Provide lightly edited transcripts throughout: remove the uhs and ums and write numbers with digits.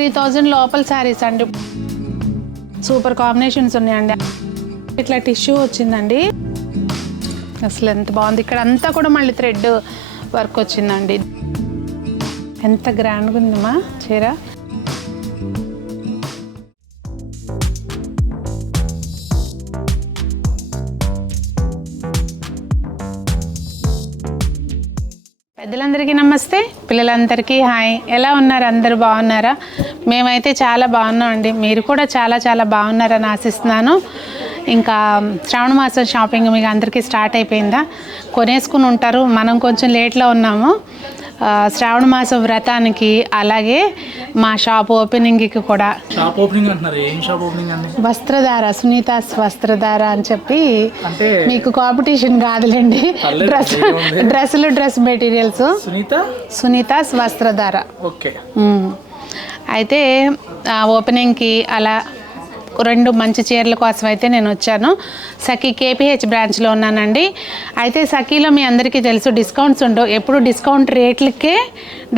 3000 లోపల శారీస్ అండి. Super combinations ఉన్నాయండి. ఇట్లా టిష్యూ వచ్చిందండి, అసలు ఎంత బాగుంది. ఇక్కడ అంతా కూడా మళ్ళీ థ్రెడ్ వర్క్ వచ్చిందండి. ఎంత గ్రాండ్గా ఉందమ్మా చీర. పెద్దలందరికీ నమస్తే, పిల్లలందరికీ హాయ్. ఎలా ఉన్నారు? అందరూ బాగున్నారా? మేమైతే చాలా బాగున్నాం అండి. మీరు కూడా చాలా చాలా బాగున్నారని ఆశిస్తున్నాను. ఇంకా శ్రావణ మాసం షాపింగ్ మీకు అందరికీ స్టార్ట్ అయిపోయిందా? కొనేసుకుని ఉంటారు. మనం కొంచెం లేట్లో ఉన్నాము. శ్రావణ మాసం వ్రతానికి, అలాగే మా షాప్ ఓపెనింగ్కి కూడా. షాప్ ఓపెనింగ్ అంటున్నారు. ఏం షాప్ ఓపెనింగ్ అండి? వస్త్రధార, సునీతాస్ వస్త్రధార అని చెప్పి. మీకు కాంపిటీషన్ కాదులేండి, dress materials. Sunita's Vastradhara. Okay. అయితే ఓపెనింగ్కి అలా 2 మంచి చీరల కోసం అయితే నేను వచ్చాను. సఖీ కేపీహెచ్ బ్రాంచ్లో ఉన్నానండి. అయితే సఖీలో మీ అందరికీ తెలుసు డిస్కౌంట్స్ ఉండవు. ఎప్పుడు డిస్కౌంట్ రేట్లకే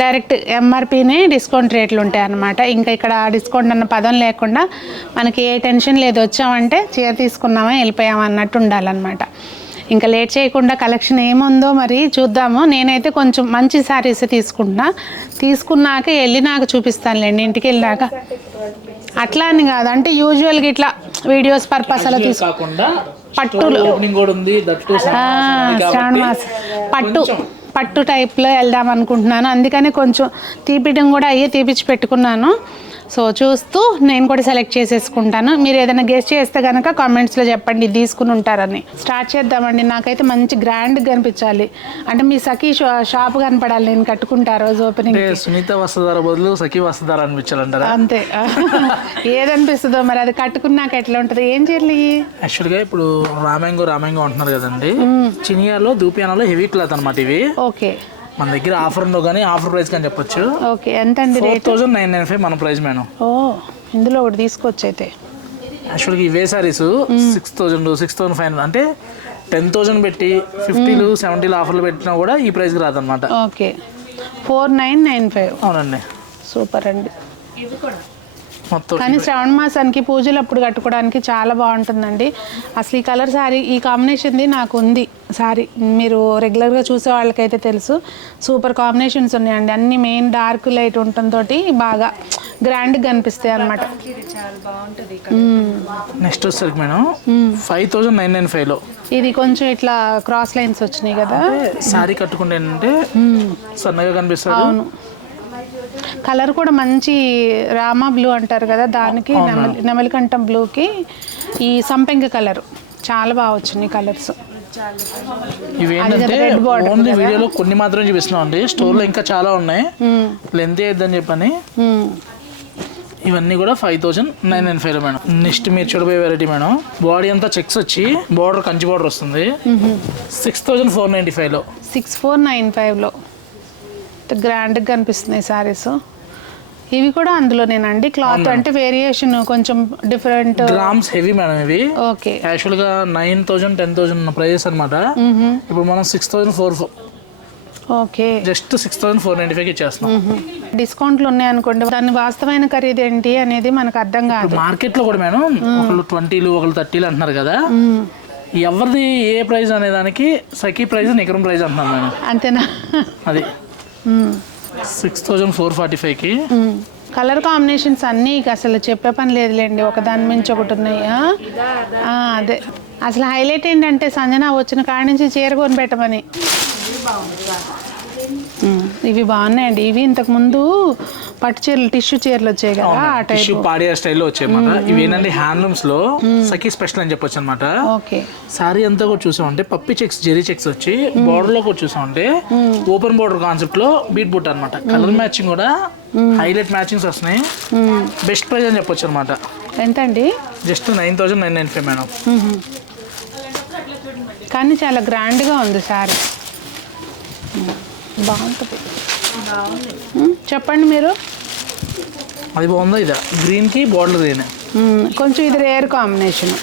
డైరెక్ట్ ఎంఆర్పీనే డిస్కౌంట్ రేట్లు ఉంటాయి అన్నమాట. ఇంకా ఇక్కడ డిస్కౌంట్ అన్న పదం లేకుండా మనకి ఏ టెన్షన్ లేదు, వచ్చామంటే చీర తీసుకున్నామా వెళ్ళిపోయామా అన్నట్టు ఉండాలన్నమాట. ఇంకా లేట్ చేయకుండా కలెక్షన్ ఏముందో మరి చూద్దాము. నేనైతే కొంచెం మంచి శారీస్ తీసుకున్నాక వెళ్ళినాక చూపిస్తానులేండి, ఇంటికి వెళ్ళినాక. అట్లా అని కాదు, అంటే యూజువల్గా ఇట్లా వీడియోస్ పర్పస్ అలా తీసుకుంటా. పట్టు టైప్లో వెళ్దాం అనుకుంటున్నాను. అందుకని కొంచెం తీపియడం కూడా తీపిచ్చి పెట్టుకున్నాను. సో చూస్తూ నేను కూడా సెలెక్ట్ చేసేసుకుంటాను. మీరు ఏదైనా గెస్ట్ చేస్తే కనుక కామెంట్స్లో చెప్పండి, తీసుకుని ఉంటారని. స్టార్ట్ చేద్దామండి. నాకైతే మంచి గ్రాండ్గా కనిపించాలి, అంటే మీ సఖీ షాప్ కనపడాలి. నేను కట్టుకుంటా రోజు ఓపెనింగ్. సునీత వస్త్రధార బదులు సఖీ వస్త్రధార అనిపించాలంటారా? అంతే. ఏదనిపిస్తుందో మరి, అది కట్టుకున్నాక ఎట్లా ఉంటుంది. ఏం చేయాలి? యాక్చువల్గా ఇప్పుడు రామాంగో అంటున్నారు కదండి. చినియాలో దూపియానాలో హెవీ క్లాత్ అనమాట ఇవి. ఓకే. మన దగ్గర ఆఫర్ ఉండవు కానీ ఆఫర్ ప్రైస్ కానీ చెప్పొచ్చు. ఓకే. ఎంత అండి? 4995 మన ప్రైస్ మేడం. ఓ, ఇందులో ఒకటి తీసుకోవచ్చు అయితే. యాక్చువల్గా ఇవే సారీస్ 6000 6500 అంటే 10,000 పెట్టి 50 70 ఆఫర్లు పెట్టినా కూడా ఈ ప్రైస్కి రాదనమాట. ఓకే. 4995. అవునండి. సూపర్ అండి. కానీ శ్రావణ మాసానికి పూజలు అప్పుడు కట్టుకోవడానికి చాలా బాగుంటుందండి. అసలు ఈ కలర్ శారీ, ఈ కాంబినేషన్ది నాకు ఉంది శారీ. మీరు రెగ్యులర్గా చూసే వాళ్ళకైతే తెలుసు. సూపర్ కాంబినేషన్స్ ఉన్నాయండి. అన్ని మెయిన్ డార్క్ లైట్ ఉండటంతో బాగా గ్రాండ్గా కనిపిస్తాయి అనమాట. నెక్స్ట్ వచ్చేసరికి మేడం 5995లో ఇది కొంచెం ఇట్లా క్రాస్ లైన్స్ వచ్చినాయి కదా. శారీ కట్టుకుంటే ఏంటంటే సన్నగా కనిపిస్తుంది. అవును. కలర్ కూడా మంచి రామా బ్లూ అంటారు కదా, దానికి నెమలికంఠం బ్లూకి ఈ సంపెంగ కలర్ చాలా బాగా వచ్చినాయి కలర్స్. ఇవేంటంటే ఓన్లీ వీడియోలో కొన్ని మాత్రం చూపిస్తున్నాం అండి. స్టోర్లో ఇంకా చాలా ఉన్నాయి, లెంత్ అయ్యిద్దని చెప్పని. ఇవన్నీ కూడా 5995 మేడం. నెక్స్ట్ మీరు చూడబోయే వెరైటీ మేడం, బాడీ అంతా చెక్స్ వచ్చి బార్డర్ కంచి బార్డర్ వస్తుంది. 6495లో. 6495లో గ్రాండ్గా కనిపిస్తున్నాయి శారీస్. ఇవి కూడా అందులోనేనండి. క్లాత్ అంటే వేరియేషన్ కొంచెం డిఫరెంట్. గ్రామ్స్ హెవీ మేడం ఇవి. ఓకే. యాక్చువల్గా 9000 10,000 ప్రైజెస్ అనమాట. ఇప్పుడు మనం 6400. ఓకే. జస్ట్ 6495 ఇచ్చేస్తున్నాం. డిస్కౌంట్లు ఉన్నాయనుకోండి, దాని వాస్తవమైన ఖరీదు ఏంటి అనేది మనకు అర్థం కాదు. మార్కెట్ లో కూడా మేడం ఒకళ్ళు 20 ఒకళ్ళు 30 అంటున్నారు కదా. ఎవరిది ఏ ప్రైస్ అనే దానికి సఖీ ప్రైస్ నికరం ప్రైస్ అంటున్నాం మేడం. అంతేనా? అది 6445కి. కలర్ కాంబినేషన్స్ అన్నీ అసలు చెప్పే పని లేదులేండి, ఒకదాని మించి ఒకటి ఉన్నాయి. అదే అసలు హైలైట్ ఏంటంటే సంజన వచ్చిన కాడి నుంచి చీర కొని పెట్టమని. ఇవి బాగున్నాయండి. ఇవి ఇంతకు ముందు పట్టు చీరలు, టిష్యూ చీరలు వచ్చాయి కదా, ఆ టైప్ పాడియా స్టైల్లో వచ్చాయి అన్నమాట. ఇవి ఏంటంటే హ్యాండ్లూమ్స్ లో సఖీ స్పెషల్ అని చెప్పొచ్చు అనమాట. ఓకే. సారీ అంతా కూడా చూసామంటే పప్పి చెక్స్, జెరీ చెక్స్ వచ్చి బార్డర్ లో కూడా చూసామంటే ఓపెన్ బార్డర్ కాన్సెప్ట్ లో బీట్ బుట్ అనమాట. కలర్ మ్యాచింగ్ కూడా హైలైట్ మ్యాచింగ్స్ వస్తున్నాయి. బెస్ట్ ప్రైస్ అని చెప్పొచ్చు అనమాట. ఎంత అండి? Just 9995 madam. కానీ చాలా గ్రాండ్గా ఉంది శారీ, బాగుంటుంది. చెప్పండి మీరు. అది బాగుందా? ఇదా గ్రీన్కి బార్డర్ గ్రీన్. కొంచెం ఇది రేర్ కాంబినేషన్.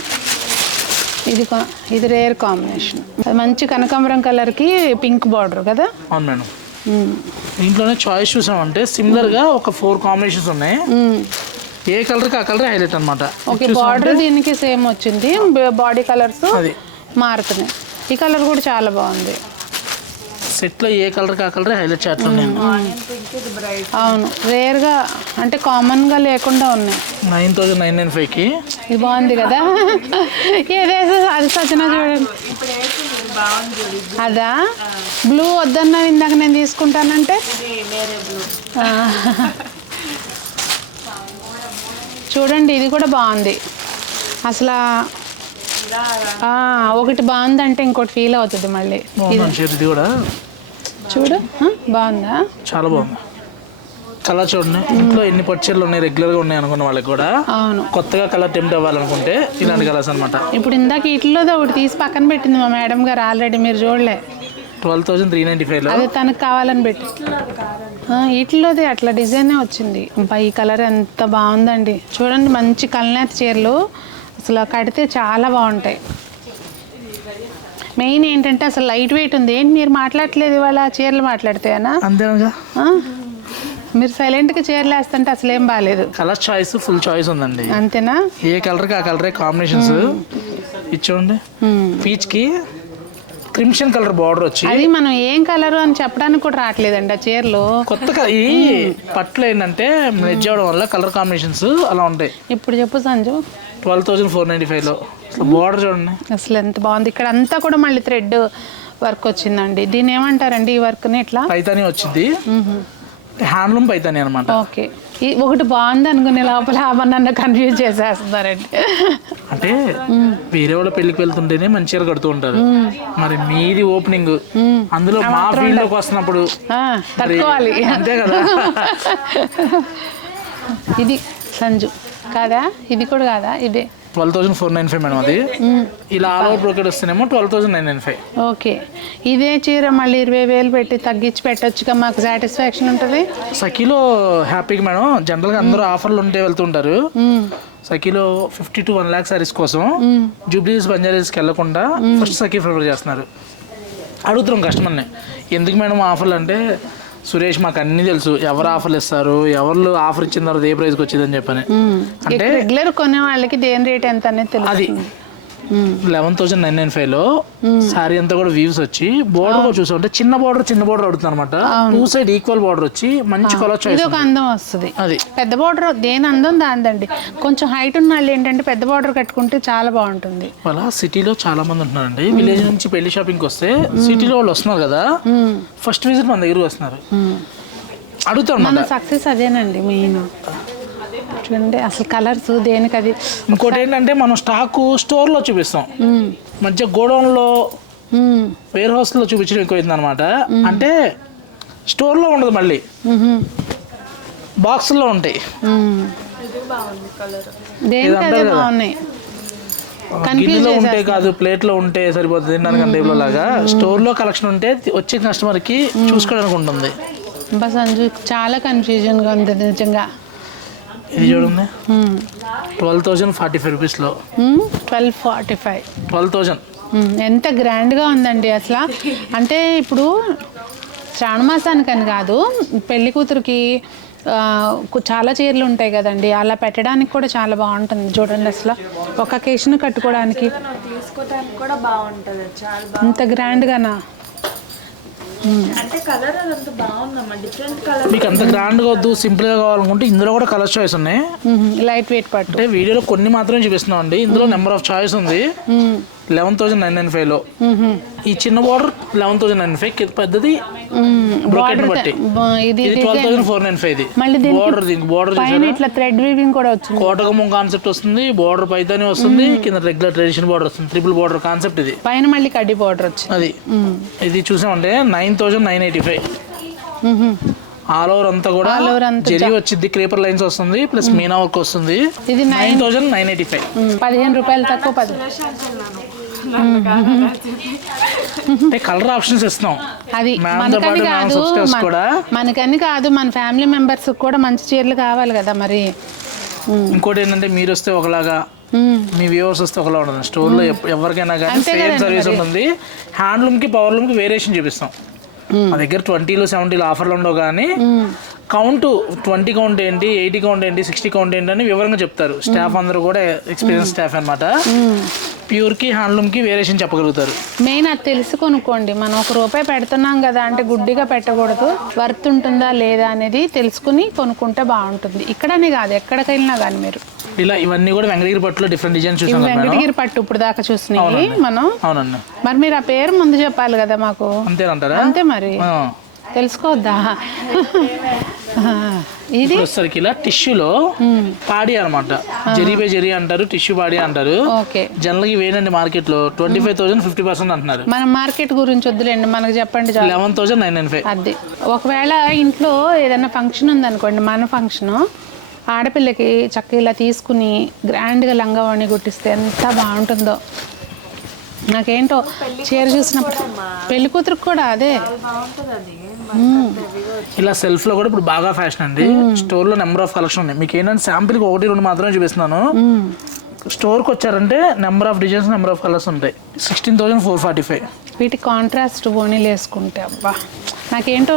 ఇది రేర్ కాంబినేషన్. మంచి కనకాంబరం కలర్కి పింక్ బార్డర్ కదా. అవును మేడం. దీంట్లోనే చాయిస్ చూసామంటే సిమిలర్గా ఒక 4 కాంబినేషన్స్ ఉన్నాయి. ఏ కలర్కి ఆ కలర్ హైలైట్ అనమాట. ఓకే, బార్డర్ దీనికి సేమ్ వచ్చింది, బాడీ కలర్స్ అది మారుతున్నాయి. ఈ కలర్ కూడా చాలా బాగుంది. సెట్లో ఏ కలర్కి ఆ కలర్ హైలైట్ చేస్తున్నాయి. అవును, రేర్గా అంటే కామన్గా లేకుండా ఉన్నాయి. 9,995కి ఇది బాగుంది కదా. ఏదేదో అది సచిన చూడండి. అదా బ్లూ వద్దన్నా ఇందాక నేను తీసుకుంటానంటే. చూడండి ఇది కూడా బాగుంది అసలు. ఒకటి బాగుందంటే ఇంకోటి ఫీల్ అవుతుంది మళ్ళీ. ఇది కూడా చూడు బాగుందా, చాలా బాగుంది. కలర్ చూడండి, ఇంట్లో ఎన్ని పట్టుచీరలు ఉన్నాయి రెగ్యులర్గా ఉన్నాయి అనుకున్న వాళ్ళకి కూడా అవును కొత్తగా కలర్ టెంప్ట్ అవ్వాలనుకుంటే ఇలాంటి కలర్స్ అనమాట. ఇప్పుడు ఇందాక ఇట్లోది ఒకటి తీసి పక్కన పెట్టింది మా మేడం గారు, ఆల్రెడీ మీరు చూడలే. 12,395లో అదే తనకు కావాలని పెట్టి ఇట్లోది అట్లా డిజైనే వచ్చింది. ఈ కలర్ ఎంత బాగుందండి చూడండి. మంచి కల్నేత చీరలు అసలు కడితే చాలా బాగుంటాయి. మెయిన్ ఏంటంటే అసలు లైట్ వెయిట్ ఉంది. ఏంటి మీరు మాట్లాడట్లేదు ఇవాళ, చీరలు మాట్లాడితేనా? అంతేనా, మీరు సైలెంట్గా చీరలు వేస్తుంటే అసలు ఏం బాగాలేదు. కలర్ చాయిస్ ఫుల్ చాయిస్ ఉందండి. అంతేనా, ఏ కలర్కి ఆ కలరే కాంబినేషన్స్ ఇచ్చోండి. పీచ్కి క్రిమ్షన్ కలర్ బార్డర్ వచ్చి, అది మనం ఏం కలర్ అని చెప్పడానికి కూడా రావట్లేదండి ఆ చీరలు. కొత్తగా ఈ పట్లు ఏంటంటే మెజ్ అవడం వల్ల కలర్ కాంబినేషన్స్ అలా ఉంటాయి. ఇప్పుడు చెప్పు సంజు. 12,495లో బార్డర్ చూడండి అసలు ఎంత బాగుంది. ఇక్కడ అంతా కూడా మళ్ళీ థ్రెడ్ వర్క్ వచ్చిందండి. దీన్ని ఏమంటారండి ఈ వర్క్ని? ఇట్లా పైతాని వచ్చింది, హ్యాండ్లూమ్ పైతాని అనమాట. ఓకే, ఒకటి బాగుంది అనుకునే లోపల నన్ను కన్ఫ్యూజ్ చేసేస్తున్నారండి. అంటే వేరే వాళ్ళ పెళ్లికి వెళ్తుంటేనే మంచిగా కడుతూ ఉంటారు, మరి మీది ఓపెనింగ్ అందులో మా ఫీల్డ్ లోకి వస్తున్నప్పుడు తట్టుకోవాలి అంతే కదా. ఇది సంజు కాదా, ఇది కూడా కాదా, ఇదే 12,495 మేడం. అది ఇలా ఆల్ ఓవర్ బ్రోకెట్ వస్తేనేమో 12,995. ఓకే, ఇదే చీర మళ్ళీ 20,000 పెట్టి తగ్గించి పెట్టొచ్చుగా, మాకు సాటిస్ఫాక్షన్ ఉంటుంది. సఖీలో హ్యాపీగా మేడం జనరల్గా అందరూ ఆఫర్లు ఉంటే వెళ్తుంటారు. సఖీలో 50 to 1 lakh సారీస్ కోసం జూబ్లీస్ బంజారీస్కి వెళ్ళకుండా ఫస్ట్ సఖీ ప్రిఫర్ చేస్తున్నారు. అడుగుతున్నాం కస్టమర్ని, ఎందుకు మేడం ఆఫర్లు అంటే, సురేష్ మాకు అన్ని తెలుసు, ఎవరు ఆఫర్లు ఇస్తారు, ఎవరు ఆఫర్ ఇచ్చిన తర్వాత ఏ ప్రైస్కి వచ్చిందని చెప్పని. అంటే రెగ్యులర్ కొనే వాళ్ళకి దేని రేట్ ఎంత అనేది తెలుసు. అది 11,995లో సారీ అంతా కూడా వ్యూస్ వచ్చి బోర్డర్ కూడా చూసామంటే చిన్న బోర్డర్ అడుగుతుంది అనమాట. 2 సైడ్ ఈక్వల్ బోర్డర్ వచ్చి మంచి కలర్ చాయిస్, ఒక అందం వస్తుంది. అది పెద్ద బోర్డర్ దేని అందం దాందండి. కొంచెం హైట్ ఉన్న వాళ్ళు ఏంటంటే పెద్ద బోర్డర్ కట్టుకుంటే చాలా బాగుంటుంది. అలా సిటీలో చాలా మంది ఉంటున్నారండి. విలేజ్ నుంచి పెళ్లి షాపింగ్కి వస్తే సిటీలో వాళ్ళు వస్తున్నారు కదా, ఫస్ట్ విజిట్ మన దగ్గరకు వస్తున్నారు, అడుగుతారు. మన సక్సెస్ అదేనండి మెయిన్. చూడండి అసలు కలర్స్ దేనికి అది. ఇంకోటి ఏంటంటే మనం స్టాక్ స్టోర్లో చూపిస్తాం, మంచిగా గోడౌన్లో వేర్ హౌస్లో చూపించడం ఎక్కువైంది అనమాట. అంటే స్టోర్లో ఉండదు, మళ్ళీ బాక్స్లో ఉంటాయి. గిన్నెలో ఉంటే కాదు, ప్లేట్లో ఉంటే సరిపోతుంది తినడానికి టేబుల్ లాగా. స్టోర్లో కలెక్షన్ ఉంటే వచ్చే కస్టమర్కి చూసుకోవడానికి ఉంటుంది. బస్ అంజు చాలా కన్ఫ్యూజన్గా ఉంది నిజంగా. ఇది చూడండి 12,045 రూపీస్లో. 12,000 ఎంత గ్రాండ్గా ఉందండి అసలు. అంటే ఇప్పుడు శ్రావణ మాసానికని కాదు, పెళ్లి కూతురికి చాలా చీరలు ఉంటాయి కదండి, అలా పెట్టడానికి కూడా చాలా బాగుంటుంది. చూడండి అసలు ఒక అకేషన్ కట్టుకోవడానికి తీసుకోవడానికి కూడా బాగుంటుంది. చాలా ఇంత గ్రాండ్గానా, అంటే కలర్ అదంతా బాగుందమ్మా, డిఫరెంట్ కలర్. మీకు అంత గ్రాండ్గా వద్దు, సింపుల్గా కావాలనుకుంటే ఇందులో కూడా కలర్ చాయిస్ ఉన్నాయి. లైట్ వెయిట్ పట్టు అంటే వీడియోలో కొన్ని మాత్రమే చూపిస్తున్నాం అండి, ఇందులో నెంబర్ ఆఫ్ చాయిస్ ఉంది. 11,995లో ఈ చిన్న బార్డర్ 11,995, పెద్దది బ్రోకెట్ బట్టి ఇది 12,495. బార్డర్ పైన ఇట్లా థ్రెడ్ వీవింగ్ కూడా వచ్చింది, కోటకమ్మ కాన్సెప్ట్ వస్తుంది, బార్డర్ పైతాని వస్తుంది, కింద రెగ్యులర్ ట్రెడిషన్ బార్డర్ వస్తుంది, ట్రిపుల్ బార్డర్ కాన్సెప్ట్. ఇది పైన మళ్ళీ కడ్డీ బార్డర్ వచ్చింది. అది ఇది చూసామంటే 9,985. ఆల్ ఓవర్ అంతా కూడా జరీ వచ్చింది, క్రేపర్ లైన్స్ వస్తుంది, ప్లస్ మీనా వర్క్ వస్తుంది. ఇది 9,985. 15 రూపాయలు తక్కువ. 10 కలర్ ఆప్షన్స్ ఇస్తున్నాం. అది మనకని కాదు, మనకని కాదు, మన ఫ్యామిలీ మెంబర్స్ కూడా మంచి చీరలు కావాలి కదా మరి. ఇంకోటి ఏంటంటే మీరు వస్తే ఒకలాగా, మీ వ్యూవర్స్ వస్తే ఒకలా ఉంటుంది. స్టోర్లో ఎవరికైనా కానీ సేమ్ సర్వీస్ ఉంటుంది. హ్యాండ్లూమ్కి పవర్లూమ్కి వేరియేషన్ చూపిస్తాం. మా దగ్గర 20లో 70లో ఆఫర్లు ఉండవు కానీ కౌంట్ 20 కౌంట్ ఏంటి, 80 కౌంట్ ఏంటి, 60 కౌంట్ ఏంటి అని వివరంగా చెప్తారు. స్టాఫ్ అందరూ కూడా ఎక్స్పీరియన్స్ స్టాఫ్ అనమాట. ప్యూర్కి హ్యాండ్లూమ్కి వేరియేషన్ చెప్పగలుగుతారు. మెయిన్ అది తెలిసి కొనుక్కోండి. మనం ₹1 పెడుతున్నాం కదా అంటే గుడ్డిగా పెట్టకూడదు. వర్త్ ఉంటుందా లేదా అనేది తెలుసుకుని కొనుక్కుంటే బాగుంటుంది. ఇక్కడనే కాదు, ఎక్కడికి వెళ్ళినా కానీ మీరు ఇలా ఇవన్నీ కూడా వెంకటగిరి పట్టులో డిఫరెంట్ డిజైన్స్ చూసాం. వెంకటగిరి పట్టు ఇప్పుడు దాకా చూసినాయి మనం. అవునండి. మరి మీరు ఆ పేరు ముందు చెప్పాలి కదా మాకు. అంతేనంటారా? అంతే మరి, తెలుసుకోవద్దా? ఇది వచ్చేసరికి ఇలా టిష్యూలో పాడి అనమాట. జరీ బై జరీ అంటారు, టిష్యూ పాడి అంటారు. ఓకే. జనరల్ గా వేనండి మార్కెట్ లో 25,000 50% అంటున్నారు. మన మార్కెట్ గురించి వద్దులేండి, మనకు చెప్పండి. 11,995. అది ఒకవేళ ఇంట్లో ఏదైనా ఫంక్షన్ ఉందనుకోండి, మన ఫంక్షన్, ఆడపిల్లకి చక్క ఇలా తీసుకుని గ్రాండ్గా లంగావాణి కుట్టిస్తే ఎంత బాగుంటుందో. నాకేంటో చీర చూసినప్పుడు పెళ్లి కూతురికి కూడా అదే ఇలా సెల్ఫ్ లో కూడా ఇప్పుడు బాగా ఫ్యాషన్ అండి. స్టోర్ లో నెంబర్ ఆఫ్ కలెక్షన్ ఉన్నాయి. మీకు ఏంటంటే శాంపిల్ కి 1-2 మాత్రమే చూపిస్తున్నాను. స్టోర్కి వచ్చారంటే number of designs, number of colours ఉంటాయి. 16,445. వీటి కాంట్రాస్ట్ ఓణీలు వేసుకుంటే అబ్బా నాకేంటో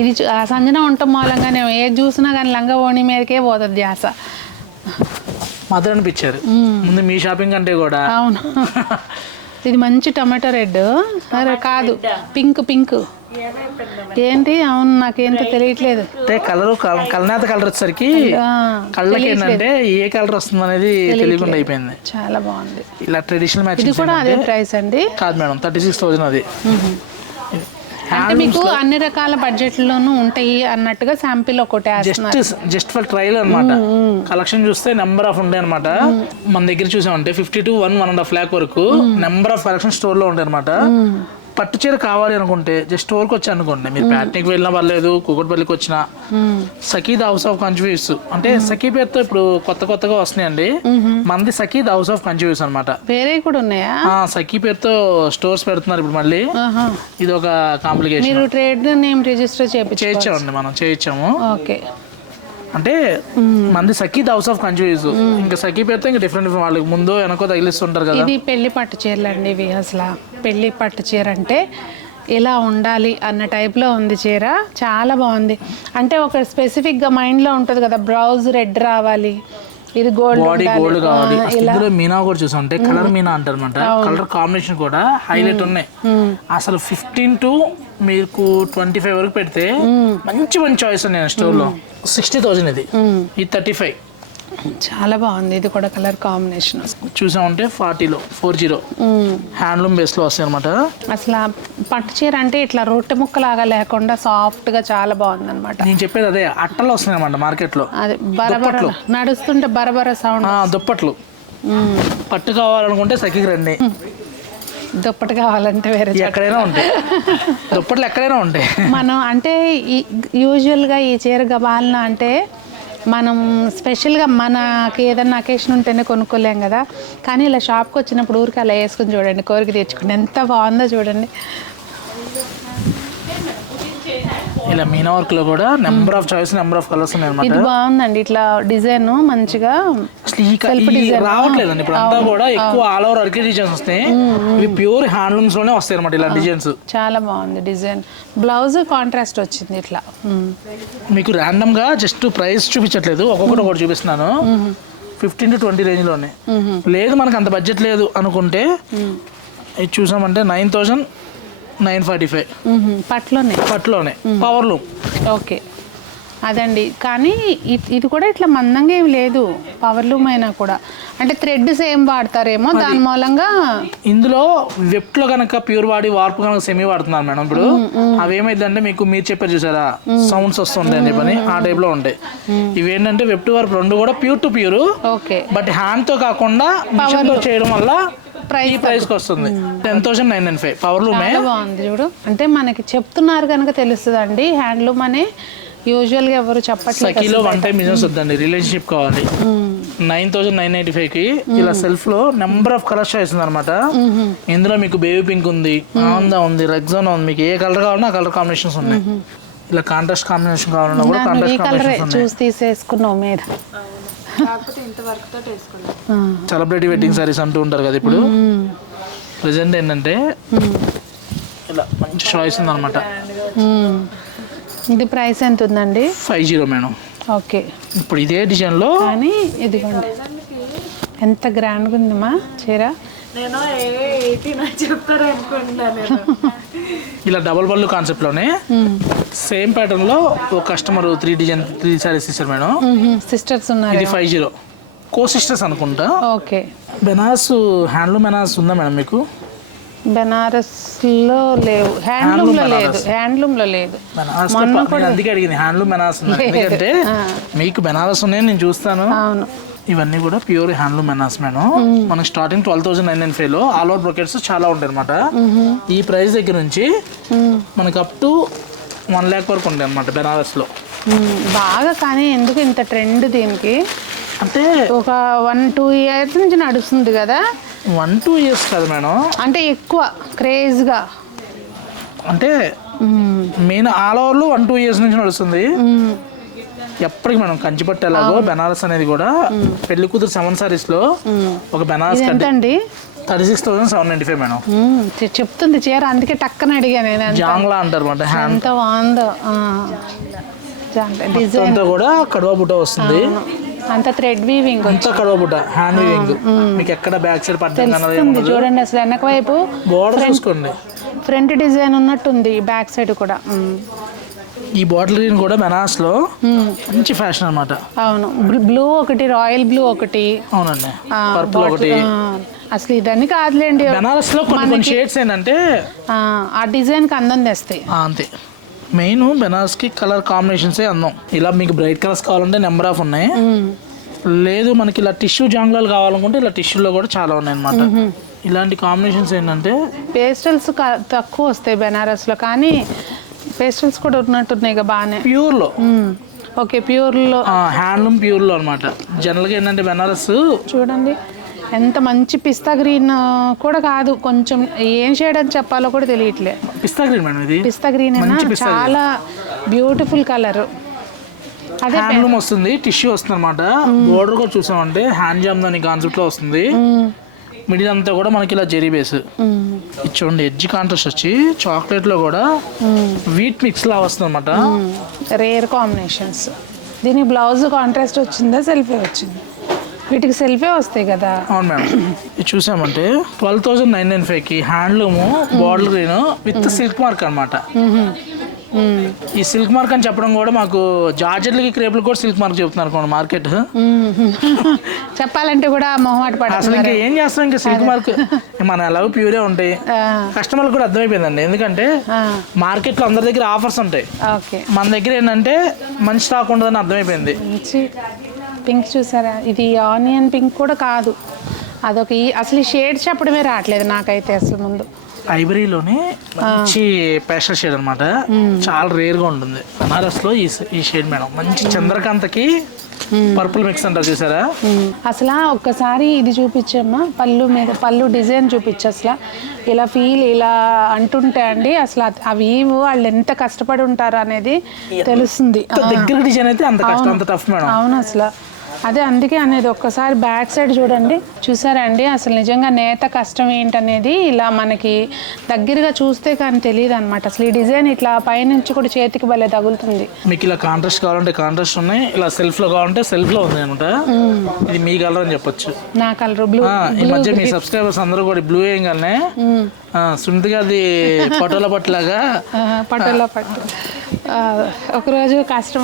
ఇది సంజన ఉండటం మూలంగా నేను ఏది చూసినా కానీ లంగా ఓణి మీదకే పోతుంది ధ్యాస. మదర్ అనిపించారు ముందు మీ షాపింగ్ అంటే కూడా. అవును. ఇది మంచి టమాటో రెడ్, అరే కాదు పింక్ పింక్ ఏంటి? అవును, నాకేంటో తెలియట్లేదు. అంటే కలర్ కలనేత కలర్ వచ్చేసరికి కళ్ళకి ఏంటంటే ఏ కలర్ వస్తుంది అనేది తెలియకుండా అయిపోయింది. చాలా బాగుంది. ఇలా ట్రెడిషనల్ మ్యాచింగ్. ఇది కూడా అదే ప్రైస్ అండి? కాదు మేడం, 36,000 అది. అంటే మీకు అన్ని రకాల బడ్జెట్లోనూ ఉంటాయి అన్నట్టుగా శాంపిల్ ఒకటి జస్ట్ ఫర్ ట్రయల్ అనమాట. కలెక్షన్ చూస్తే నెంబర్ ఆఫ్ ఉంటాయి అనమాట. మన దగ్గర చూసామంటే 50 to 1.5 lakh వరకు నెంబర్ ఆఫ్ కలెక్షన్ స్టోర్ లో ఉంటాయి అనమాట. పట్టు చీర కావాలి అనుకుంటే జస్ట్ స్టోర్కి వచ్చి అనుకోండి. మీరు ప్యాట్నిక్ వెళ్ళినా పర్లేదు, కూకట్పల్లికి వచ్చినా. సఖీద్ హౌస్ ఆఫ్ కన్ఫ్యూస్ అంటే సఖీ పేరుతో ఇప్పుడు కొత్తగా వస్తున్నాయండి. మనది సఖీద్ హౌస్ ఆఫ్ కన్ఫ్యూస్ అనమాట. వేరే కూడా ఉన్నాయా? సఖీ పేరుతో స్టోర్స్ పెడుతున్నారు ఇప్పుడు మళ్ళీ. ఇది ఒక కాంప్లికేషన్. మీరు ట్రేడ్ నేమ్ రిజిస్టర్ చేయించామండి, మనం చేయించాము. ఓకే. అంటే మనది సఖీద్ హౌస్ ఆఫ్ కన్ఫ్యూజ్. ఇంకా సఖీ పేరుతో ఇంకా డిఫరెంట్ వాళ్ళకి ముందు వెనకో తగిలిస్తుంటారు కదా. ఇది పెళ్లి పట్టు చీరలు అండి ఇవి. అసలు పెళ్లి పట్టు చీర అంటే ఇలా ఉండాలి అన్న టైప్లో ఉంది చీర. చాలా బాగుంది. అంటే ఒక స్పెసిఫిక్గా మైండ్లో ఉంటుంది కదా, బ్లౌజ్ రెడ్ రావాలి, ఇది గోల్డ్ బాడీ గోల్డ్ కావాలి. ఇందులో మీనా కూడా చూసామంటే కలర్ మీనా అంటారు అనమాట. కలర్ కాంబినేషన్ కూడా హైలైట్ ఉన్నాయి. అసలు 15 to మీకు 25 వరకు పెడితే మంచి చాయిస్ ఉన్నాయి స్టోర్ లో. 60,000 ఇది. ఇది 35. చాలా బాగుంది. ఇది కూడా కలర్ కాంబినేషన్ చూసామంటే 40 హ్యాండ్లూమ్ బేస్ లో వస్తాయి అనమాట. అసలు పట్టు చీర అంటే ఇట్లా రొట్టె ముక్కలాగా లేకుండా సాఫ్ట్ గా చాలా బాగుంది అనమాట. నేను చెప్పేది అదే, అట్టలు వస్తున్నాయి అనమాట మార్కెట్ లో. అదే బరబర నడుస్తుంటే బరబర సౌండ్. దుప్పట్లు పట్టు కావాలనుకుంటే సఖీకి రండి. దుప్పటి కావాలంటే వేరే ఎక్కడైనా ఉంటాయి, దుప్పట్లు ఎక్కడైనా ఉంటాయి. మనం అంటే యూజువల్గా ఈ చీర గబాలన అంటే మనం స్పెషల్గా మనకి ఏదన్నా అకేషన్ ఉంటేనే కొనుక్కోలేం కదా. కానీ ఇలా షాప్కి వచ్చినప్పుడు ఊరికి అలా వేసుకుని చూడండి, కోరిక తెచ్చుకోండి, ఎంత బాగుందో చూడండి. ఇలా మీనా వర్క్ లో కూడా number of choice, number of colours ఉన్నాయి అన్నమాట. ఇది బాగుందండి. ఇట్లా డిజైన్ మంచిగా రావట్లేదండి ఇప్పుడు అంతా కూడా ఎక్కువ ఆల్ ఓవర్ అర్కే డిజైన్స్ వస్తాయి. ఇవి ప్యూర్ హ్యాండ్లూమ్స్ లోనే వస్తాయి అన్నమాట ఇలా డిజైన్స్. చాలా బాగుంది డిజైన్. బ్లౌజ్ కాంట్రాస్ట్ వచ్చింది ఇట్లా. మీకు ర్యాండమ్ గా జస్ట్ ప్రైస్ చూపించట్లేదు, ఒక్కొక్కటి ఒకటి చూపిస్తున్నాను. 15 to 20 రేంజ్ లోనే. లేదు మనకు అంత బడ్జెట్ లేదు అనుకుంటే ఇది చూసామంటే 9,945 పట్లోనే పవర్లూమ్. ఓకే అదండి. కానీ ఇది కూడా ఇట్లా మందంగా ఏమి లేదు, పవర్లూమ్ అయినా కూడా. అంటే థ్రెడ్ సేమ్ వాడతారేమో దాని మూలంగా. ఇందులో వెబ్ట్లో కనుక ప్యూర్ వాడి వార్పు కనుక సెమీ వాడుతున్నారు మేడం. ఇప్పుడు అవి ఏమైందంటే మీకు మీరు చెప్పారు చూసారా, సౌండ్స్ వస్తుంటాయి అని చెప్పని, ఆ టైప్ లో ఉంటాయి. ఇవేంటంటే వెబ్ టు వార్ప్ రెండు కూడా pure to pure. Okay. But hand తో కాకుండా మిషన్ తో చేయడం వల్ల ప్రైస్ కి వస్తుంది. 10,995 పవర్లూమే. బాగుంది చూడు. అంటే మనకి చెప్తున్నారు కనుక తెలుస్తుంది అండి. హ్యాండ్లూమ్ అనే యూజువల్గా ఎవరు చెప్పట్లేదు. సఖీలో వన్ టైం బిజినెస్ వద్దండి, రిలేషన్షిప్ కావాలి. 9,995 కి ఇలా సెల్ఫ్ లో నెంబర్ ఆఫ్ కలర్స్ చేస్తుంది అనమాట. ఇందులో మీకు బేబీ పింక్ ఉంది, ఆందా ఉంది, రెగ్జోనా ఉంది. మీకు ఏ కలర్ కావాలన్నా ఆ కలర్ కాంబినేషన్స్ ఉన్నాయి. ఇలా కాంట్రాస్ట్ కాంబినేషన్ కావాలన్నా కూడా కాంట్రాస్ట్ కాంబినేషన్స్ ఉన్నాయి. చూసి తీసేసుకున్నాం మీద. సెలబ్రిటీ వెడ్డింగ్ సారీస్ అంటూ ఉంటారు కదా. ఇప్పుడు ప్రెసెంట్ ఏంటంటే ఇలా మంచి చాయిస్ ఉంది అనమాట. ఇది ప్రైస్ ఎంత ఉందండి? 50 మేడం. ఓకే. ఇప్పుడు ఇదే డిజైన్లో కానీ ఇదిగోండి ఎంత గ్రాండ్గా ఉందమ్మా చీర. నేను 18 చెప్తారు అనుకుంటున్నాను. ఇలా డబుల్ పళ్ళు కాన్సెప్ట్లోనే సేమ్ ప్యాటర్న్లో ఒక కస్టమర్ 3 సారీస్ ఇచ్చారు మేడం. సిస్టర్స్ ఉన్నారు. ఇది 50 కో సిస్టర్స్ అనుకుంటా. ఓకే. బెనారస్ హ్యాండ్లూమ్ బెనారస్ ఉందా మేడం మీకు? బెనారస్లో లేవు, హ్యాండ్లూమ్లో లేదు, హ్యాండ్లూమ్లో లేదు. బెనారస్ అందుకే అడిగింది హ్యాండ్లూమ్ బెనారస్ ఉంది ఎందుకంటే మీకు బెనారస్ ఉన్నాయని నేను చూస్తాను. అవును. ఇవన్నీ కూడా ప్యూర్ హ్యాండ్లూమ్ బెనారస్ మేడం. మనకి స్టార్టింగ్ 12,995లో ఆల్ ఓవర్ బ్రొకెట్స్ చాలా ఉంటాయి అనమాట. ఈ ప్రైస్ దగ్గర నుంచి మనకి అప్ టు 1 lakh వరకు ఉంటాయి అనమాట బెనారస్లో. బాగా. కానీ ఎందుకు ఇంత ట్రెండ్ దీనికి అంటే ఒక 1-2 years నుంచి నడుస్తుంది కదా. 1-2 years కాదు మేడం, అంటే ఎక్కువ క్రేజ్గా. అంటే మెయిన్ ఆల్ ఓవర్లో 1-2 years నుంచి నడుస్తుంది. ఎప్పటికి మేడం కంచిపట్టు ఎలాగో బెనారస్ అనేది కూడా పెళ్లి కూతురు 7 sareesలో ఒక బెనారస్ ఎంతండి? 36,795 మేడం. చెప్తుంది చీర, అందుకే టక్కన అడిగా నేను. జాంగ్లా అంటారు అనమాట. ఎంత బాగుందో డిజైన్ అంతా కూడా కడవ బుట్ట వస్తుంది. అంత థ్రెడ్ వీవింగ్, అంతా కడవ బుట్ట హ్యాండ్ వీవింగ్. మీకు ఎక్కడ బ్యాక్ సైడ్ పడుతుంది చూడండి. అసలు వెనక వైపు బోర్డర్ చూసుకోండి, ఫ్రంట్ డిజైన్ ఉన్నట్టుంది, బ్యాక్ సైడ్ కూడా. ఈ బాటిల్ గ్రీన్ కూడా బెనారస్ లో మంచి ఫ్యాషన్ అన్నమాట. అవును. బ్లూ ఒకటి, రాయల్ బ్లూ ఒకటి. అవునండి. పర్పుల్ ఒకటి. అసలు ఇదన్నీ కాదులేండి, బెనారస్ లో కొన్ని షేడ్స్ ఏంటంటే ఆ డిజైన్ కి అందం తెస్తాయి అంతే. మెయిన్ బెనారస్ కి కలర్ కాంబినేషన్స్ అందం. ఇలా మీకు బ్రైట్ కలర్స్ కావాలంటే నెంబర్ ఆఫ్ ఉన్నాయి. లేదు మనకి ఇలా టిష్యూ జాంగ్లాలు కావాలనుకుంటే ఇలా టిష్యూలో కూడా చాలా ఉన్నాయి అన్నమాట. ఇలాంటి కాంబినేషన్స్ ఏంటంటే పేస్టల్స్ తక్కువ వస్తాయి బెనారస్ లో, కానీ పేస్టల్స్ కూడా ఉన్నట్టున్నాయి బాగానే. ప్యూర్లో. ఓకే. ప్యూర్లో, హ్యాండ్లూమ్ ప్యూర్లో అనమాట. జనరల్గా ఏంటంటే బెనారస్ చూడండి ఎంత మంచి పిస్తా గ్రీన్ కూడా కాదు, కొంచెం ఏం షేడ్ అని చెప్పాలో కూడా తెలియట్లే. పిస్తా గ్రీన్ మేడం, ఇది పిస్తా గ్రీన్ చాలా బ్యూటిఫుల్ కలర్. అదే హ్యాండ్లూమ్ వస్తుంది, టిష్యూ వస్తుంది అనమాట. బోర్డర్ కూడా చూసామంటే హ్యాండ్ జామ్ దాని కాన్సెప్ట్ లో వస్తుంది. మిడిల్ అంతా కూడా మనకి ఇలా జెరీ బేస్. ఇది చూడండి ఎడ్జ్ కాంట్రాస్ట్ వచ్చి చాక్లెట్ లో కూడా వీట్ మిక్స్ లా వస్తుంది అనమాట. Rare combinations. దీనికి బ్లౌజ్ కాంట్రాస్ట్ వచ్చిందా, సెల్ఫే వచ్చింది? వీటికి సెల్ఫే వస్తాయి కదా. అవును మేడం. ఇది చూసామంటే 12,995కి handloom bottle green with silk mark అనమాట. ఈ సిల్క్ మార్క్ అని చెప్పడం కూడా మాకు జార్జెట్లకి క్రేపులు కూడా సిల్క్ మార్క్ చెప్తున్నారు మార్కెట్. చెప్పాలంటే కూడా మొహమాట పడాలి. అసలు ఇంకా ఏం చేస్తాం, ఇంకా సిల్క్ మార్క్ మన ఎలాగో ప్యూరే ఉంటాయి. కస్టమర్లు కూడా అర్థమైపోయిందండి, ఎందుకంటే మార్కెట్లో అందరి దగ్గర ఆఫర్స్ ఉంటాయి, మన దగ్గర ఏంటంటే మంచి స్టాక్ ఉండదని అర్థమైపోయింది. పింక్ చూసారా, ఇది ఆనియన్ పింక్ కూడా కాదు, అదొక అసలు ఈ షేడ్ చెప్పడమే రావట్లేదు నాకైతే. అసలు ముందు ఐవరీలోనే మంచి పేస్టల్ షేడ్ అనమాట, చాలా రేర్గా ఉంటుంది బనారస్లో ఈ షేడ్ మేడం. మంచి చంద్రకాంతకి పర్పుల్ మిక్స్ అంటారు చూసారా. అసలు ఒక్కసారి ఇది చూపించమ్మా, పళ్ళు మీద పళ్ళు డిజైన్ చూపించు. అసలు ఇలా ఫీల్ ఇలా అంటుంటే అండి, అసలు అవి వాళ్ళు ఎంత కష్టపడి ఉంటారు అనేది తెలుస్తుంది. దగ్గర డిజైన్ అయితే అంత కష్టం, అంత టఫ్ మేడం. అవును. అసలు అదే అందుకే అనేది. ఒక్కసారి బ్యాక్ సైడ్ చూడండి, చూసారండి అసలు నిజంగా నేత కష్టం ఏంటనేది ఇలా మనకి దగ్గరగా చూస్తే కానీ తెలియదు అనమాట. అసలు ఈ డిజైన్ ఇట్లా పైనుంచి కూడా చేతికి భలే తగులుతుంది. మీకు ఇలా కాంట్రాస్ట్ కావాలంటే కాంట్రాస్ట్ ఉన్నాయి, ఇలా సెల్ఫ్ లో కావాలంటే సెల్ఫ్ లో ఉంది అనమాట. ఇది మీ కలర్ అని చెప్పొచ్చు. నా కలర్ బ్లూ. ఈ మధ్య మీ సబ్స్క్రైబర్స్ అందరూ కూడా బ్లూ వేయగానే సునీతగా అది పటోలా పట్టులాగా పటోలా పట్టు. ఒకరోజు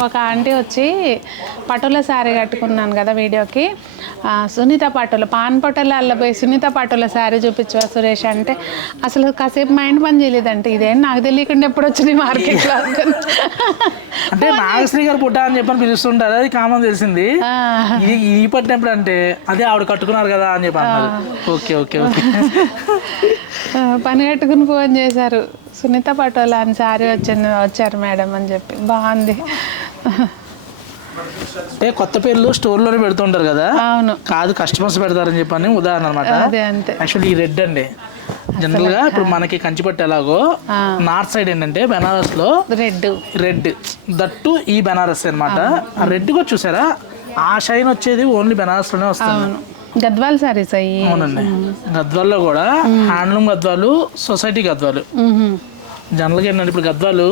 ఒక ఆంటీ వచ్చి పటోలా శారీ కట్టుకున్నాను కదా వీడియోకి, సునీత పటోలా పాన్ పటోలా అల్లపోయి సునీత పటోలా శారీ చూపించవా సురేష్ అంటే, అసలు కాసేపు మైండ్ పని చేయలేదంటే ఇదేం నాకు తెలియకుండా ఎప్పుడు వచ్చినాయి మార్కెట్లో. అంటే నాగశ్రీ గారు పుట్ట అని చెప్పని పిలుస్తుంటారు, అది కామన్ తెలిసింది. ఈ పట్టినప్పుడు అంటే అదే ఆవిడ కట్టుకున్నారు కదా అని చెప్పి అన్నారు. Okay okay okay. పని కట్టుకుని ఫోన్ చేశారు, సునీత పటోలా అని శారీ వచ్చారు మేడం అని చెప్పి. బాగుంది. అంటే కొత్త పేర్లు స్టోర్లోనే పెడుతుంటారు కదా. అవును. కాదు కస్టమర్స్ పెడతారని చెప్పని ఉదాహరణ అనమాట. యాక్చువల్లీ ఈ రెడ్ అండి జనరల్ గా ఇప్పుడు మనకి కంచిపట్టు ఎలాగో నార్త్ సైడ్ ఏంటంటే బెనారస్ లో రెడ్ దట్టు ఈ బెనారస్ అనమాట. ఆ రెడ్ కూడా చూసారా, ఆ షైన్ వచ్చేది ఓన్లీ బెనారస్ లోనే వస్తుంది. గద్వాల్ సారీస్ అయ్యి. అవునండి. గద్వాల్లో కూడా హ్యాండ్లూమ్ గద్వాలు, సొసైటీ గద్వాలు జనరల్గా ఏంటంటే ఇప్పుడు గద్వాలు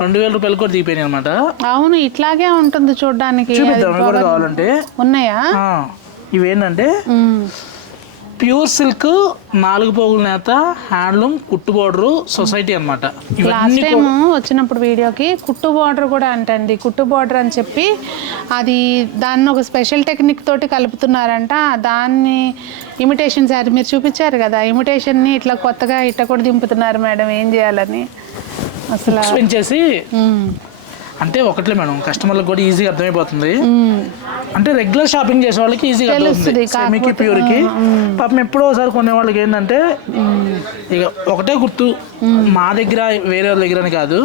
2000 రూపాయలు కూడా దిగిపోయినాయి అనమాట. అవును, ఇట్లాగే ఉంటుంది చూడడానికి. చూపిద్దాం ఇవి కూడా కావాలంటే. ఉన్నాయా? ఇవేంటంటే ప్యూర్ సిల్క్ 4 పోగుల నేత హ్యాండ్లూమ్ కుట్టు బోర్డర్ సొసైటీ అనమాట. లాస్ట్ టైం వచ్చినప్పుడు వీడియోకి కుట్టు బార్డర్ కూడా అంటండి, కుట్టు బార్డర్ అని చెప్పి అది దాన్ని ఒక స్పెషల్ టెక్నిక్ తోటి కలుపుతున్నారంట. దాన్ని ఇమిటేషన్ సారీ మీరు చూపించారు కదా, ఇమిటేషన్ని ఇట్లా కొత్తగా ఇట్లా కూడా దింపుతున్నారు మేడం, ఏం చేయాలని అసలు పెంచేసి. అంటే ఒకట్లే మేడం, కస్టమర్లకు కూడా ఈజీగా అర్థమైపోతుంది. అంటే రెగ్యులర్ షాపింగ్ చేసే వాళ్ళకి ఈజీగా అర్థమవుతుంది. సెమీకి ప్యూర్కి పాపం ఎప్పుడో ఒకసారి కొనే వాళ్ళకి ఏంటంటే ఇక ఒకటే గుర్తు, మా దగ్గర వేరే వాళ్ళ దగ్గర అని కాదు,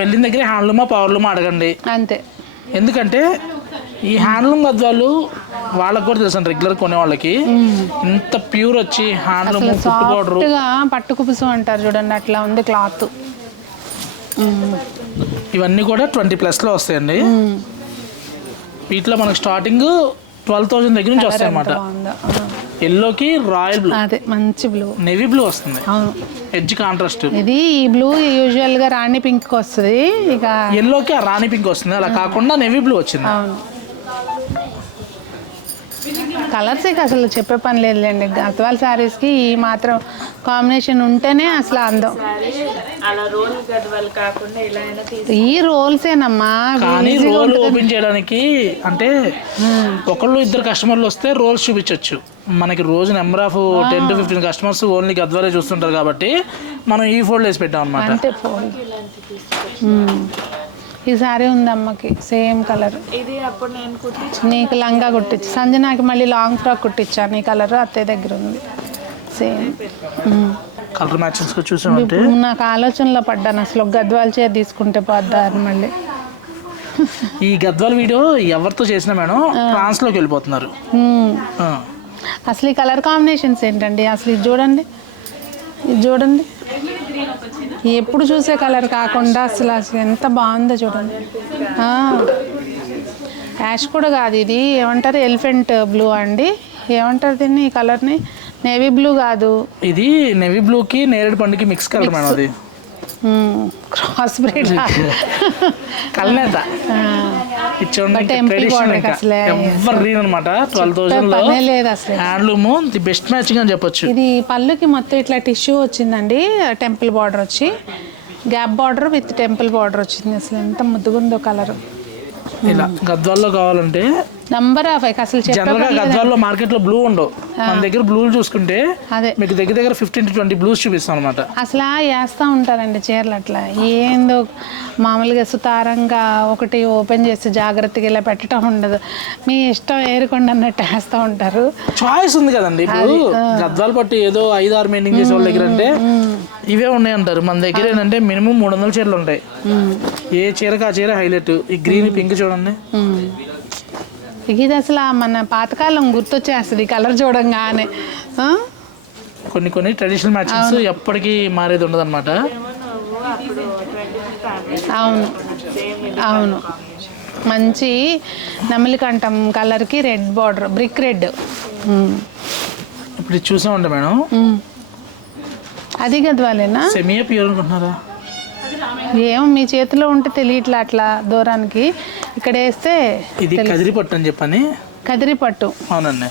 వెళ్ళిన దగ్గర హ్యాండ్లూమా పవర్లూమా అడగండి అంతే. ఎందుకంటే ఈ హ్యాండ్లూమ్ గద్వాలు వాళ్ళకి కూడా తెలుసు, రెగ్యులర్ కొనే వాళ్ళకి ఇంత ప్యూర్ వచ్చి హ్యాండ్లూమ్ పట్టు కుపుసం అంటారు చూడండి, అట్లా ఉంది క్లాత్. ఇవన్నీ కూడా 20+ వస్తాయండి. వీటిలో మనకు స్టార్టింగ్ 12,000 దగ్గర నుంచి వస్తాయి అన్నమాట. ఎల్లోకి రాయల్ బ్లూ, అదే మంచి బ్లూ, నేవీ బ్లూ వస్తుంది, ఎడ్జ్ కాంట్రాస్ట్. ఇది ఈ బ్లూ యూజువల్ గా రాణి పింక్ వస్తుంది, ఇక ఎల్లోకి ఆ రాణి పింక్ వస్తుంది. అలా కాకుండా నేవీ బ్లూ వచ్చింది. అవును, కలర్స్ అసలు చెప్పే పని లేదులేండి. గద్వాల శారీస్కి ఈ మాత్రం కాంబినేషన్ ఉంటేనే అసలు అందం. ఈ రోల్సేనమ్మా, కానీ రోల్ ఓపెన్ చేయడానికి అంటే ఒకళ్ళు ఇద్దరు కస్టమర్లు వస్తే రోల్స్ చూపించవచ్చు. మనకి రోజు number of 10 to 15 customers only గద్వాలే చూస్తుంటారు కాబట్టి మనం ఈ ఫోల్డ్ వేసి పెట్టాం అనమాట. అంతే ఫోల్డ్. ఈ సారీ ఉంది అమ్మకి, సేమ్ కలర్. ఇది అప్పుడు నేను నీకు లంగా కుట్టించు, సంజనాకి మళ్ళీ లాంగ్ ఫ్రాక్ కుట్టించాను. ఈ కలర్ అత్తయ్య దగ్గర ఉంది, సేమ్ కలర్ మ్యాచింగ్స్ చూసామంటే. నాకు ఆలోచనలో పడ్డాను అసలు గద్వాల చీర తీసుకుంటే పోద్దారు మళ్ళీ. ఈ గద్వాల వీడియో ఎవరితో చేసినా మేడం ట్రాన్స్లోకి వెళ్ళిపోతున్నారు. అసలు ఈ కలర్ కాంబినేషన్స్ ఏంటండి అసలు, ఇది చూడండి, ఇది చూడండి, ఎప్పుడు చూసే కలర్ కాకుండా అసలు ఎంత బాగుందో చూడండి. యాష్ కూడా కాదు, ఇది ఏమంటారు ఎలిఫెంట్ బ్లూ అండి, ఏమంటారు దీన్ని ఈ కలర్ని, నేవీ బ్లూ కాదు, ఇది నేవీ బ్లూకి నేరేడు పండుకి మిక్స్ కలర్ మేడం. అది క్రాస్ బ్రీడ్ కల్నేత అనమాట. 12,000 హ్యాండ్లూమ్ ది బెస్ట్ మ్యాచింగ్ అని చెప్పొచ్చు. ఇది పళ్ళుకి మొత్తం ఇట్లా టిష్యూ వచ్చిందండి, టెంపుల్ బార్డర్ వచ్చి gap border with temple border వచ్చింది. అసలు ఎంత ముద్దుగుందో కలర్. ఇలా గద్వాల్లో కావాలంటే నంబర్ ఆఫ్ అసలు జనరల్ గా గద్వాల్లో మార్కెట్ లో బ్లూ ఉండవు, మన దగ్గర బ్లూలు చూసుకుంటే అదే మీకు దగ్గర 15 to 20 బ్లూస్ చూపిస్తాం అనమాట. అసలు వేస్తూ ఉంటారండి చీరలు అట్లా, ఏందో మామూలుగా సుతారంగా ఒకటి ఓపెన్ చేసి జాగ్రత్తగా ఇలా పెట్టడం ఉండదు, మీ ఇష్టం ఏరుకుండా అన్నట్టు వేస్తూ ఉంటారు. చాయిస్ ఉంది కదండి. ఇప్పుడు గద్వాల పట్టు ఏదో 5-6 మెయింటైన్ చేసే వాళ్ళ దగ్గర అంటే ఇవే ఉన్నాయి అంటారు. మన దగ్గర ఏంటంటే మినిమం 300 చీరలు ఉంటాయి. ఏ చీరకు ఆ చీర హైలైట్. ఈ గ్రీన్ పింక్ చూడండి, ఇది అసలు మన పాతకాలం గుర్తొచ్చేస్తుంది ఈ కలర్ చూడంగానే. కొన్ని ట్రెడిషనల్ మ్యాచింగ్స్ ఎప్పటికీ మారేది ఉండదు అనమాట. అవును అవును, మంచి నెమలికంఠం కలర్కి రెడ్ బార్డర్, బ్రిక్ రెడ్. ఇప్పుడు చూసామంటే మేడం అది గద్వాలేనా? సెమీ ప్యూర్ అనుకుంటున్నారా? ఏమో మీ చేతిలో ఉంటే తెలియట్లా అట్లా దూరానికి. ఇక్కడ వేస్తే ఇది కదిరి పట్టు అని చెప్పని. కదిరి పట్టు, అవునండి.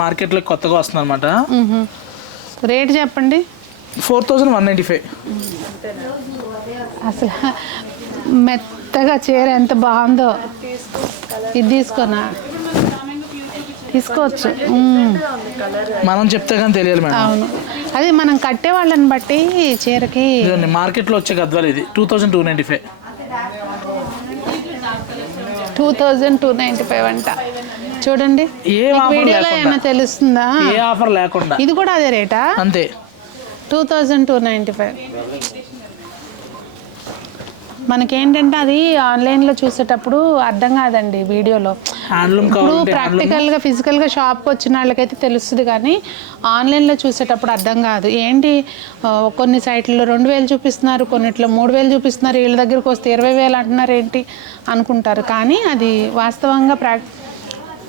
మార్కెట్లో కొత్తగా వస్తుంది అనమాట. రేట్ చెప్పండి. 4,195. అసలు మెత్తగా చీర ఎంత బాగుందో. ఇది తీసుకోనా? తీసుకోవచ్చు, మనం చెప్తే కానీ తెలియాలి మేడం. అవును, అది మనం కట్టే వాళ్ళని బట్టి చీరకి. మార్కెట్లో వచ్చే గద్వాలు ఇది 2,295. 2,295 అంట. చూడండి వీడియోలో ఏమైనా తెలుస్తుందా? ఏ ఆఫర్ లేకుండా ఇది కూడా అదే రేటా? అంతే, 2,295. మనకేంటంటే అది ఆన్లైన్లో చూసేటప్పుడు అర్థం కాదండి వీడియోలో. ఇప్పుడు ప్రాక్టికల్గా ఫిజికల్గా షాప్కి వచ్చిన వాళ్ళకైతే తెలుస్తుంది, కానీ ఆన్లైన్లో చూసేటప్పుడు అర్థం కాదు. ఏంటి కొన్ని సైట్లలో 2,000 చూపిస్తున్నారు, కొన్నిట్లో 3,000 చూపిస్తున్నారు, వీళ్ళ దగ్గరికి వస్తే 20,000 అంటున్నారు ఏంటి అనుకుంటారు. కానీ అది వాస్తవంగా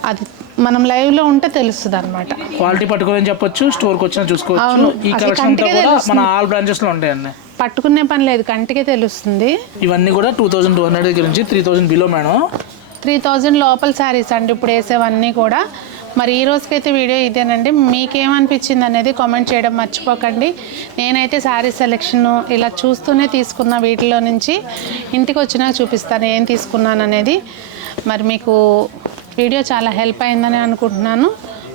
అది మనం లైవ్లో ఉంటే తెలుస్తుంది అనమాట. క్వాలిటీ పట్టుకోవాలని చెప్పొచ్చు, స్టోర్కి వచ్చినా చూసుకోవచ్చు. ఈ కలెక్షన్ అంతా కూడా మన ఆల్ బ్రాంచెస్లో ఉంటాయండి. పట్టుకునే పని లేదు, కంటికే తెలుస్తుంది. ఇవన్నీ కూడా 2200 దగ్గర నుంచి 3000 బిలో మేడం. 3000 లోపల శారీస్ అండి ఇప్పుడు వేసేవన్నీ కూడా. మరి ఈ రోజుకైతే వీడియో ఇదేనండి. మీకేమనిపించింది అనేది కామెంట్ చేయడం మర్చిపోకండి. నేనైతే శారీ సెలెక్షన్ ఇలా చూస్తూనే తీసుకున్న వీటిలో నుంచి ఇంటికి వచ్చినాక చూపిస్తాను ఏం తీసుకున్నాను అనేది. మరి మీకు వీడియో చాలా హెల్ప్ అయిందని అనుకుంటున్నాను.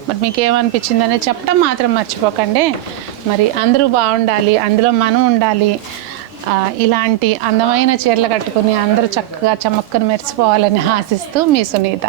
మరి మీకు ఏమనిపించింది అనేది చెప్పడం మాత్రం మర్చిపోకండి. మరి అందరూ బాగుండాలి, అందులో మనం ఉండాలి. ఇలాంటి అందమైన చీరలు కట్టుకుని అందరూ చక్కగా చమక్కుని మెరిసిపోవాలని ఆశిస్తూ మీ సునీత.